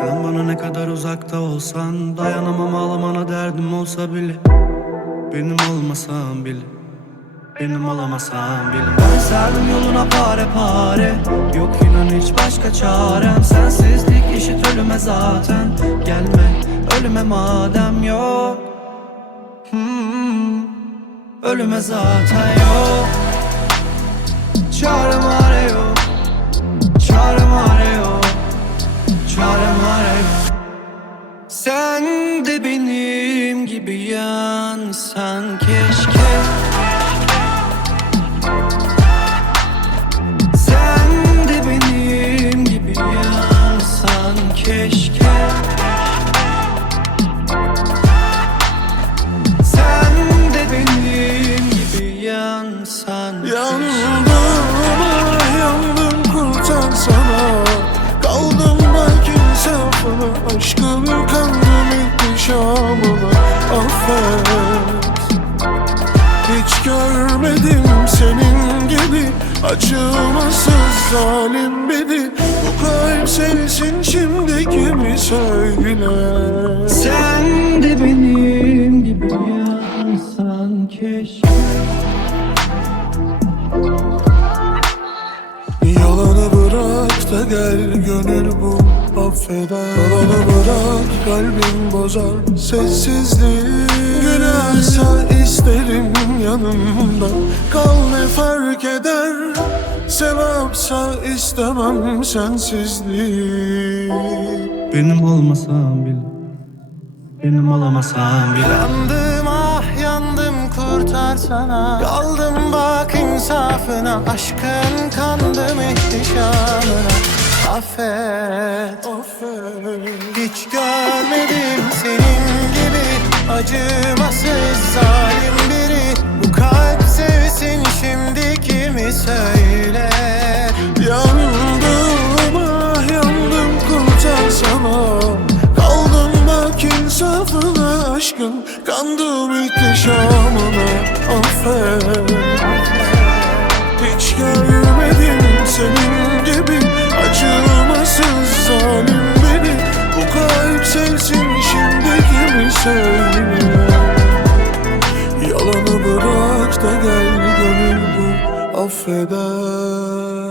bana ne kadar uzakta olsan Dayanamam ağlamana derdim olsa bile. Benim olmasan bile benim olamasan bile. Ben serdim yoluna pare pare Yok inan hiç başka çarem. Sensizlik eşit ölüme zaten Gelme ölüme madem yok. Hmm, Ölüme zaten yok yansan keşke görmedim senin gibi. Acımasız zalim biri Bu kalp sensin şimdi kimi söyle Sen de benim gibi yansan keşke. Yalanı bırak da gel gönül bu affeder. Yalanı bırak kalbim bozar sessizliği. İsterim yanımda. Kal ne fark eder? Sevapsa istemem sensizliği. Benim olmasam bile Benim olamasam bile. Yandım ah yandım kurtarsana Kaldım bak insafına Aşkın kandım ihtişamına. Affet Hiç görmedim senin gibi Acımasız aşkın Kandım ihtişamına affet Hiç görmedim senin gibi Acımasız zalim biri Bu kalp sensin şimdi kimi söyle Yalanı bırak da gel gönül bu affeder